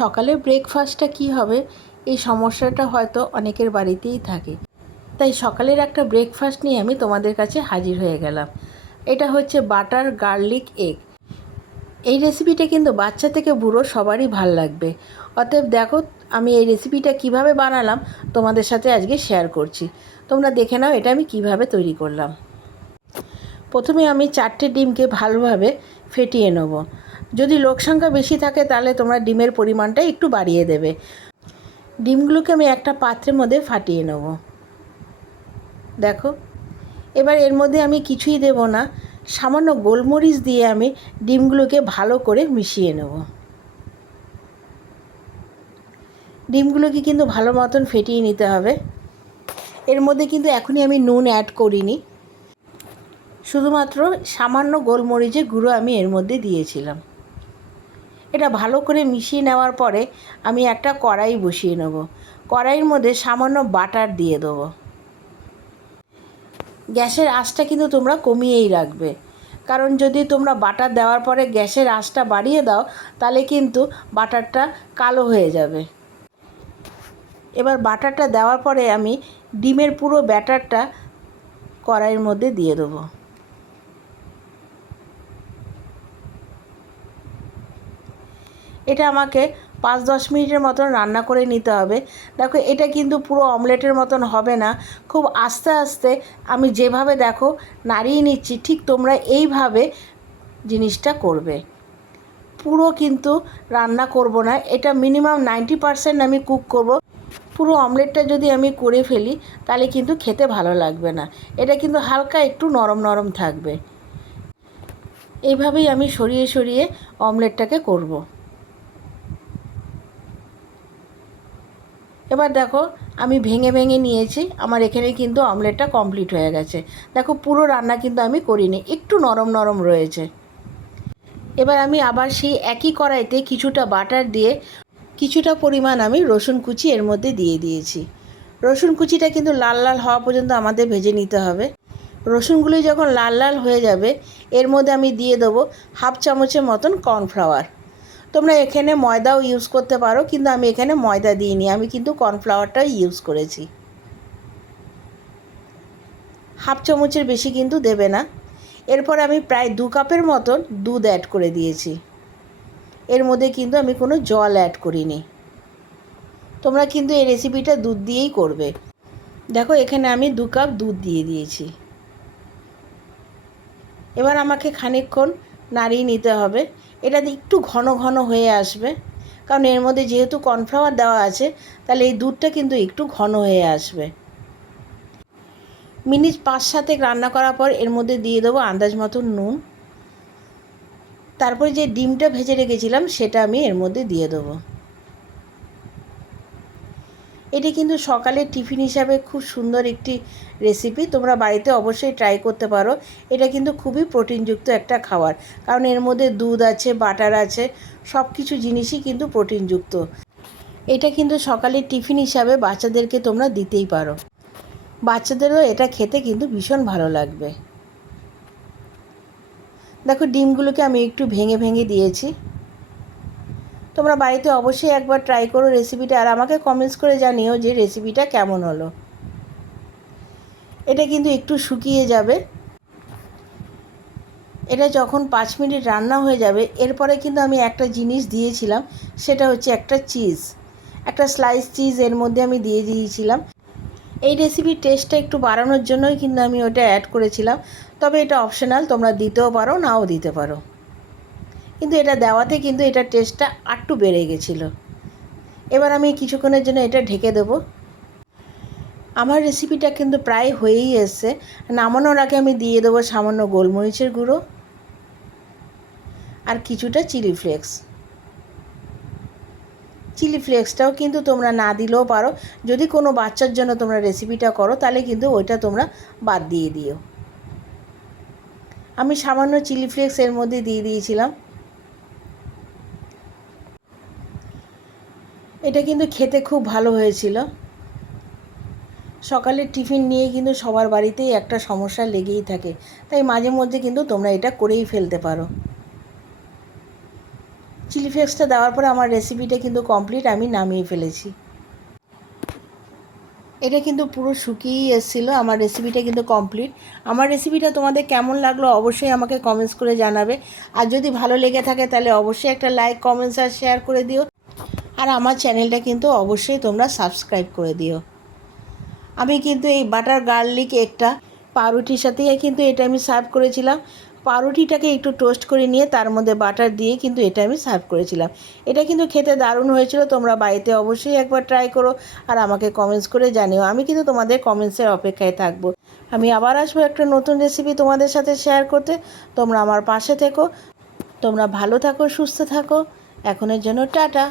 সকালে ব্রেকফাস্টটা কি হবে? এই সমস্যাটা হয়তো অনেকের বাড়িতেই থাকে। তাই সকালের একটা ব্রেকফাস্ট নিয়ে আমি তোমাদের কাছে হাজির হয়ে গেলাম। এটা হচ্ছে বাটার গার্লিক এগ। এই রেসিপিটা কিন্তু বাচ্চা থেকে বুড়ো সবারই ভালো লাগবে। অতএব দেখো, আমি এই রেসিপিটা কীভাবে বানালাম তোমাদের সাথে আজকে শেয়ার করছি। তোমরা দেখে নাও এটা আমি কীভাবে তৈরি করলাম। প্রথমে আমি চারটে ডিমকে ভালোভাবে ফেটিয়ে নেব। যদি লোক সংখ্যা বেশি থাকে, তাহলে তোমরা ডিমের পরিমাণটা একটু বাড়িয়ে দেবে। ডিমগুলোকে আমি একটা পাত্রের মধ্যে ফাটিয়ে নেব। দেখো, এবার এর মধ্যে আমি কিছুই দেব না। সামান্য গোলমরিচ দিয়ে আমি ডিমগুলোকে ভালো করে মিশিয়ে নেব। ডিমগুলোকে কিন্তু ভালো মতন ফেটিয়ে নিতে হবে। এর মধ্যে কিন্তু এখনই আমি নুন অ্যাড করিনি। শুধুমাত্র সামান্য গোলমরিচের গুঁড়ো আমি এর মধ্যে দিয়েছিলাম। এটা ভালো করে মিশিয়ে নেওয়ার পরে আমি একটা কড়াই বসিয়ে নেব। কড়াইয়ের মধ্যে সামান্য বাটার দিয়ে দেবো। গ্যাসের আঁচটা কিন্তু তোমরা কমিয়েই রাখবে। কারণ যদি তোমরা বাটার দেওয়ার পরে গ্যাসের আঁচটা বাড়িয়ে দাও, তাহলে কিন্তু বাটারটা কালো হয়ে যাবে। এবার বাটারটা দেওয়ার পরে আমি ডিমের পুরো ব্যাটারটা কড়াইয়ের মধ্যে দিয়ে দেবো। এটা আমাকে পাঁচ দশ মিনিটের মতন রান্না করে নিতে হবে। দেখো, এটা কিন্তু পুরো অমলেটের মতন হবে না। খুব আস্তে আস্তে আমি যেভাবে দেখো নাড়িয়ে নিচ্ছি, ঠিক তোমরা এইভাবে জিনিসটা করবে। পুরো কিন্তু রান্না করব না। এটা মিনিমাম নাইনটি পারসেন্ট আমি কুক করব। পুরো অমলেটটা যদি আমি করে ফেলি, তাহলে কিন্তু খেতে ভালো লাগবে না। এটা কিন্তু হালকা একটু নরম নরম থাকবে। এইভাবেই আমি সরিয়ে সরিয়ে অমলেটটাকে করব। এবার দেখো, আমি ভেঙে ভেঙে নিয়েছি, আমার এখানে কিন্তু অমলেটটা কমপ্লিট হয়ে গেছে। দেখো, পুরো রান্না কিন্তু আমি করিনি, একটু নরম নরম রয়েছে। এবার আমি আবার সেই একই কড়াইতে কিছুটা বাটার দিয়ে কিছুটা পরিমাণ আমি রসুন কুচি এর মধ্যে দিয়ে দিয়েছি। রসুন কুচিটা কিন্তু লাল লাল হওয়া পর্যন্ত আমাদের ভেজে নিতে হবে। রসুনগুলি যখন লাল লাল হয়ে যাবে, এর মধ্যে আমি দিয়ে দেবো হাফ চামচের মতন কর্নফ্লাওয়ার তোমরা এখানে ময়দাও ইউজ করতে পারো, কিন্তু আমি এখানে ময়দা দিইনি, আমি কিন্তু কর্নফ্লাওয়ারটাই ইউজ করেছি। হাফ চামচের বেশি কিন্তু দেবে না। এরপর আমি প্রায় দু কাপের মতন দুধ অ্যাড করে দিয়েছি। এর মধ্যে কিন্তু আমি কোনো জল অ্যাড করিনি। তোমরা কিন্তু এই রেসিপিটা দুধ দিয়েই করবে। দেখো, এখানে আমি দু কাপ দুধ দিয়ে দিয়েছি। এবার আমাকে খানিকক্ষণ নাড়িয়ে নিতে হবে। এটা একটু ঘন ঘন হয়ে আসবে। কারণ এর মধ্যে যেহেতু কর্নফ্লাওয়ার দেওয়া আছে, তাহলে এই দুধটা কিন্তু একটু ঘন হয়ে আসবে। মিনিট পাঁচ সাতেক রান্না করার পর এর মধ্যে দিয়ে দেবো আন্দাজ মতো নুন। তারপরে যে ডিমটা ভেজে রেখেছিলাম, সেটা আমি এর মধ্যে দিয়ে দেবো। এটি কিন্তু সকালের টিফিন হিসাবে খুব সুন্দর একটি রেসিপি তোমরা বাড়িতে অবশ্যই ট্রাই করতে পারো। এটা কিন্তু খুবই প্রোটিনযুক্ত একটা খাবার। কারণ এর মধ্যে দুধ আছে বাটার আছে সব কিছু জিনিসই কিন্তু প্রোটিনযুক্ত। এটা কিন্তু সকালের টিফিন হিসাবে বাচ্চাদেরকে তোমরা দিতেই পারো। বাচ্চাদেরও এটা খেতে কিন্তু ভীষণ ভালো লাগবে। দেখো, ডিমগুলোকে আমি একটু ভেঙে ভেঙে দিয়েছি। তোমরা বাড়িতে অবশ্যই একবার ট্রাই করো রেসিপিটা আর আমাকে কমেন্টস করে জানিও যে রেসিপিটা কেমন হলো। এটা কিন্তু একটু শুকিয়ে যাবে। এটা যখন পাঁচ মিনিট রান্না হয়ে যাবে, এরপরে কিন্তু আমি একটা জিনিস দিয়েছিলাম, সেটা হচ্ছে একটা চিজ একটা স্লাইস চিজ এর মধ্যে আমি দিয়ে দিয়েছিলাম। এই রেসিপির টেস্টটা একটু বাড়ানোর জন্যই কিন্তু আমি ওটা অ্যাড করেছিলাম। তবে এটা অপশনাল তোমরা দিতেও পারো, নাও দিতে পারো। কিন্তু এটা দেওয়াতে কিন্তু এটা টেস্টটা আটটু বেড়ে গেছিল। এবার আমি কিছুক্ষণের জন্য এটা ঢেকে দেবো। আমার রেসিপিটা কিন্তু প্রায় হয়েই এসছে। নামানোর আগে আমি দিয়ে দেবো সামান্য গোলমরিচের গুঁড়ো আর কিছুটা চিলি ফ্লেক্স চিলি ফ্লেক্সটাও কিন্তু তোমরা না দিলেও পারো। যদি কোনো বাচ্চার জন্য তোমরা রেসিপিটা করো, তাহলে কিন্তু ওইটা তোমরা বাদ দিয়ে দিও। আমি সামান্য চিলি ফ্লেক্স এর মধ্যে দিয়ে দিয়েছিলাম। এটা কিন্তু খেতে খুব ভালো হয়েছিল। সকালের টিফিন নিয়ে কিন্তু সবার বাড়িতেই একটা সমস্যা লেগেই থাকে। তাই মাঝে মধ্যে কিন্তু তোমরা এটা করেই ফেলতে পারো। চিলি ফ্লেক্সটা দেওয়ার পরে আমার রেসিপিটা কিন্তু কমপ্লিট আমি নামিয়ে ফেলেছি। এটা কিন্তু পুরো শুকিয়েই এসেছিল, আমার রেসিপিটা কিন্তু কমপ্লিট। আমার রেসিপিটা তোমাদের কেমন লাগল অবশ্যই আমাকে কমেন্টস করে জানাবে। আর যদি ভালো লেগে থাকে তাহলে অবশ্যই একটা লাইক, কমেন্টস আর শেয়ার করে দিও। আর আমার চ্যানেলটা কিন্তু অবশ্যই তোমরা সাবস্ক্রাইব করে দিও। আমি কিন্তু এই বাটার গার্লিক একটা পাউরুটির সাথেই কিন্তু এটা আমি সার্ভ করেছিলাম। পাউরুটিটাকে একটু টোস্ট করে নিয়ে তার মধ্যে বাটার দিয়ে কিন্তু এটা আমি সার্ভ করেছিলাম। এটা কিন্তু খেতে দারুণ হয়েছিল, তোমরা বাড়িতে অবশ্যই একবার ট্রাই করো আর আমাকে কমেন্টস করে জানিও। আমি কিন্তু তোমাদের কমেন্টসের অপেক্ষায় থাকব। আমি আবার আসব একটা নতুন রেসিপি তোমাদের সাথে শেয়ার করতে। তোমরা আমার পাশে থেকো। তোমরা ভালো থাকো, সুস্থ থাকো। এখনের জন্য টাটা।